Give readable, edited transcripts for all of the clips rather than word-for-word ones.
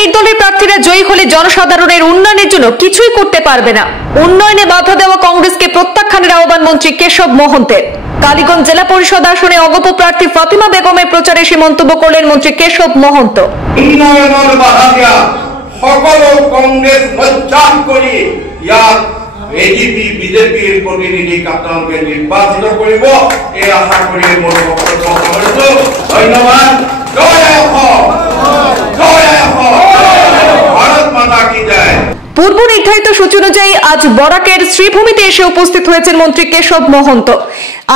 নির্দলীয় প্রার্থীরা জয়ী হলে জনসাধারণের উন্নয়নের জন্য কিছুই করতে পারবে না। উন্নয়নে বাধা দেওয়া কংগ্রেসকে প্রত্যাখ্যানের আহ্বান মন্ত্রী কেশব মহন্তের। কালীগঞ্জ জেলা পরিষদ আসনে অগপ প্রার্থী ফাতিমা বেগমের প্রচারে সে মন্তব্য করলেন মন্ত্রী কেশব মহন্ত। উন্নয়নের বাধা দিয়া সকল কংগ্রেস মজ্জান করি ইয়াত এজিপি বিজেপির প্রতিনিধিক আপনাকে নির্বাচিত করিব এই আশা করি মোৰ বক্তব্য সামৰিছো। ধন্যবাদ। জয় অসম, জয় অসম, ভারত মাতা কি জয়। পূর্ব নির্ধারিত সূচি অনুযায়ী আজ বরাকের শ্রীভূমিতে এসে উপস্থিত হয়েছেন মন্ত্রী কেশব মহন্ত।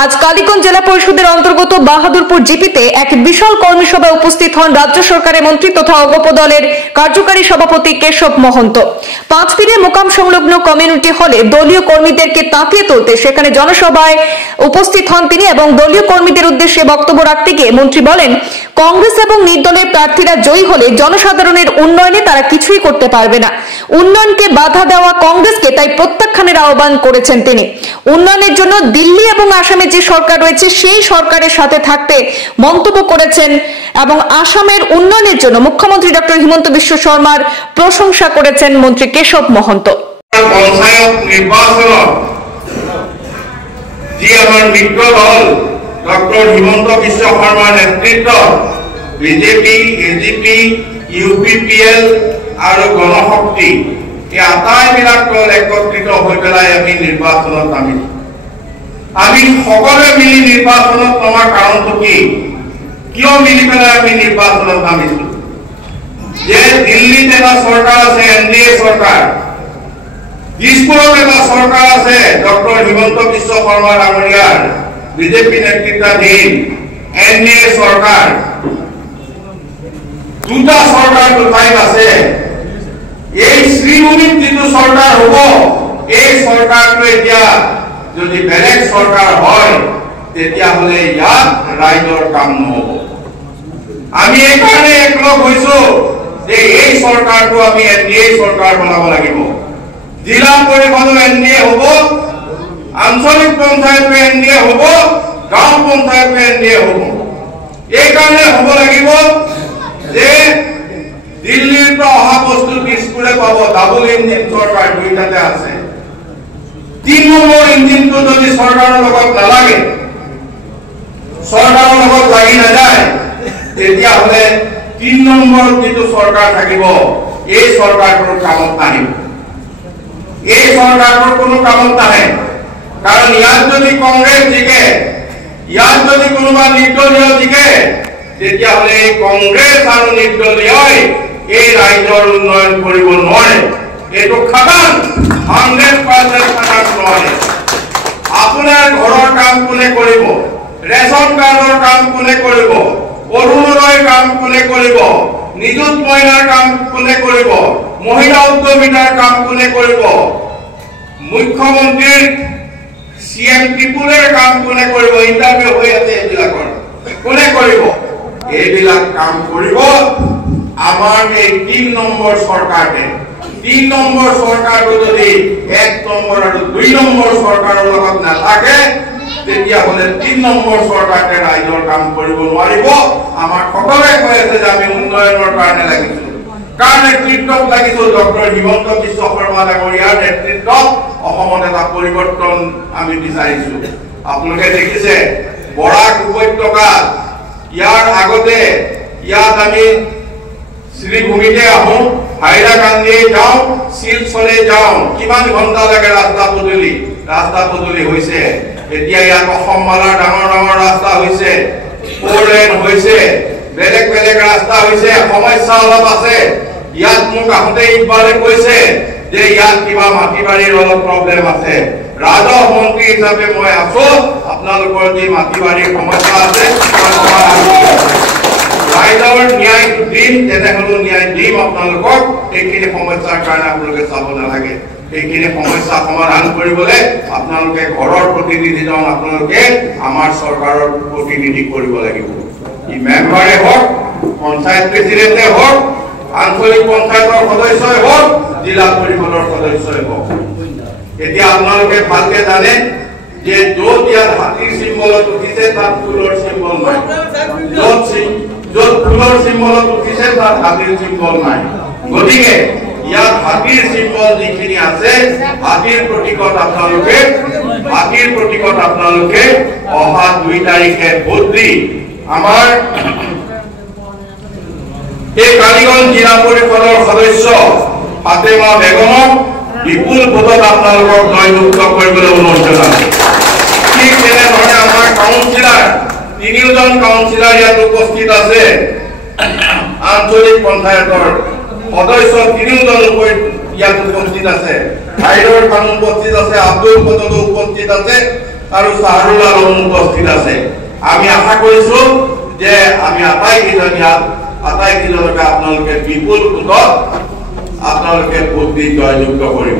আজ কালীগঞ্জ জেলা পরিষদের অন্তর্গত বাহাদুরপুর জিপিতে এক বিশাল কর্মী সভায় উপস্থিত হন রাজ্য সরকারের মন্ত্রী তথা অগপ দলের কার্যকারী সভাপতি কেশব মহন্ত। 5 পীরে মোকাম সংলগ্ন কমিউনিটি হলে দলীয় কর্মীদেরকে তাকিয়ে তুলতে সেখানে জনসভায় উপস্থিত হন তিনি এবং দলীয় কর্মীদের উদ্দেশ্যে বক্তব্য রাখতে গিয়ে মন্ত্রী বলেন, কংগ্রেস এবং নির্দলের প্রার্থীরা জয়ী হলে জনসাধারণের উন্নয়নে তারা কিছুই করতে পারবে না। উন্নয়নকে বাধা দেওয়া কংগ্রেসকে তাই প্রত্যাখ্যানের আহ্বান করেছেন তিনি। উন্নয়নের জন্য দিল্লি এবং আসামে যে সরকার রয়েছে সেই সরকারের সাথে থাকতে মন্তব্য করেছেন এবং আসামের উন্নয়নের জন্য মুখ্যমন্ত্রী ডক্টর হিমন্ত বিশ্ব শর্মার প্রশংসা করেছেন মন্ত্রী কেশব মহন্ত। পঞ্চায়েত নির্বাচনত যি আমাৰ মিত্ৰ দল ডক্টৰ হিমন্ত বিশ্ব শৰ্মাৰ নেতৃত্বত বিজেপি, এজিপি, ইউপিপিএল আৰু গণশক্তি এই আটাইবিলাক দল একত্ৰিত হৈ পেলাই আমি নিৰ্বাচনত নামিছো। আমি সকলোৱে মিলি নিৰ্বাচনত নমাৰ কাৰণটো কি, কিয় মিলি পেলাই আমি নিৰ্বাচনত নামিছো? যে দিল্লীত এটা চৰকাৰ আছে, এনডিএ চৰকাৰ, দিছপুৰত এটা চৰকাৰ আছে ডক্টৰ হিমন্ত বিশ্ব শৰ্মা ডাঙৰীয়াৰ বিজেপি নেতৃত্বাধীন এনডিএ চৰকাৰ। দুটা চৰকাৰ দুঠাইত আছে। এই শ্ৰীভূমিত যিটো চৰকাৰ হ'ব এই চৰকাৰটো এতিয়া যদি বেলেগ চৰকাৰ হয় তেতিয়াহ'লে ইয়াত ৰাইজৰ কাম নহ'ব। আমি এইকাৰণে একলগ হৈছো যে এই চৰকাৰটো আমি এনডিএ চৰকাৰ বনাব লাগিব। জিলা পৰিষদো এনডিএ হ'ব, আঞ্চলিক পঞ্চায়তো এনডিএ হ'ব, গাঁও পঞ্চায়তো এনডিএ হ'ব। এইকাৰণে হ'ব লাগিব যে দিল্লীৰ পৰা অহা বস্তু দিছপুৰে পাব। ডাবল ইঞ্জিন চৰকাৰ দুইটাতে আছে। 3 নম্বৰ ইঞ্জিনটো যদি চৰকাৰৰ লগত নালাগে, চৰকাৰৰ লগত লাগি নাযায়, তেতিয়াহ'লে 3 নম্বৰ যিটো চৰকাৰ থাকিব এই চৰকাৰটোৰ কামত নাহিব। এই চৰকাৰটোৰ কোনো কামত নাহে। কাৰণ ইয়াত যদি কংগ্ৰেছ জিকে, ইয়াত যদি কোনোবা নিৰ্দলীয় জিকে, তেতিয়াহ'লে এই কংগ্ৰেছ আৰু নিৰ্দলীয়ই এই ৰাজ্যৰ উন্নয়ন কৰিব নোৱাৰে। এইটো খাটাং 100% খাটাং নোৱাৰে। আপোনাৰ ঘৰৰ কাম কোনে কৰিব? ৰেচন কাৰ্ডৰ কাম কোনে কৰিব? অৰুণোদয়ৰ কাম কোনে কৰিব? নিযুত মইনাৰ কাম কোনে কৰিব? মহিলা উদ্যমিতাৰ কাম কোনে কৰিব? মুখ্যমন্ত্ৰীৰ CM ত্ৰিপুৰাৰ কাম কোনে কৰিব? ইণ্টাৰভিউ হৈ আছে এইবিলাকৰ কোনে কৰিব? এইবিলাক কাম কৰিব আমাৰ এই 3 নম্বৰ চৰকাৰে। 3 নম্বৰ চৰকাৰটো যদি 1 নম্বৰ আৰু 2 নম্বৰ চৰকাৰৰ লগত নাথাকে তেতিয়াহ'লে 3 নম্বৰ চৰকাৰে ৰাইজৰ কাম কৰিব নোৱাৰিব। আমাক সকলোৱে কৈ আছে যে আমি উন্নয়নৰ কাৰণে লাগিছো। কাৰ নেতৃত্বত লাগিছো? ডক্টৰ হিমন্ত বিশ্ব শৰ্মা ডাঙৰীয়াৰ নেতৃত্বত অসমত এটা পৰিৱৰ্তন আমি বিচাৰিছো। আপোনালোকে দেখিছে বৰাক উপত্যকা, ইয়াৰ আগতে ইয়াত আমি শ্ৰীভূমিতে আহোঁ, হাইলাকান্দিয়ে যাওঁ, শিলচৰে যাওঁ, কিমান ঘণ্টা লাগে ৰাস্তা পদূলি হৈছে। এতিয়া ইয়াত অসমমালাৰ ডাঙৰ ডাঙৰ ৰাস্তা হৈছে, 4 লেন হৈছে, বেলেগ বেলেগ ৰাস্তা হৈছে। সমস্যা অলপ আছে। ইয়াত মোক আহোঁতে ইবাৰে কৈছে যে ইয়াত কিবা মাটি বাৰীৰ অলপ প্ৰব্লেম আছে। ৰাজহ মন্ত্ৰী হিচাপে মই আছো, আপোনালোকৰ যি মাটি বাৰীৰ সমস্যা আছে ৰাইজৰ ন্যায় দিম, তেনেহ'লেও ন্যায় দিম আপোনালোকক। এইখিনি সমস্যাৰ কাৰণে আপোনালোকে চাব নালাগে। এইখিনি সমস্যা সমাধান কৰিবলৈ আপোনালোকে ঘৰৰ প্ৰতিনিধিজন আপোনালোকে আমাৰ চৰকাৰৰ প্ৰতিনিধি কৰিব লাগিব। ই মেম্বাৰে হওক, পঞ্চায়ত প্ৰেচিডেণ্টে হওক, আঞ্চলিক পঞ্চায়তৰ সদস্যই হওক, জিলা পৰিষদৰ সদস্যই হওক। এতিয়া আপোনালোকে ভালকে জানে যে য'ত ইয়াত হাতীৰ চিম্বলত উঠিছে তাত ফুলৰ চিম্বল নাই, য'ত ফুলৰ চিম্বলত উঠিছে তাত হাতীৰ চিম্বল নাই। গতিকে ইয়াত হাতীৰ চিম্বল যিখিনি আছে হাতীৰ প্ৰতীকত আপোনালোকে অহা 2 তাৰিখে ভোট দি আমাৰ এই কালিগঞ্জ জিলা পৰিষদৰ সদস্য ফাতেমা বেগমক বিপুল ভোটত আপোনালোকক জয়যুক্ত কৰিবলৈ অনুৰোধ জনাইছো। ঠিক তেনেধৰণে আমাৰ কাউন্সিলাৰ 3জন কাউন্সিলাৰ ইয়াত উপস্থিত আছে। আঞ্চলিক পঞ্চায়তৰ সদস্য 3জন ইয়াত উপস্থিত আছে। হাইদৰ খান উপস্থিত আছে, আব্দুল কদম উপস্থিত আছে আৰু চাহৰুল আলম উপস্থিত আছে। আমি আশা কৰিছো যে আমি আটাইকেইজনকে আপোনালোকে বিপুল ভোটত আপোনালোকে ভোট দি জয়যুক্ত কৰিব।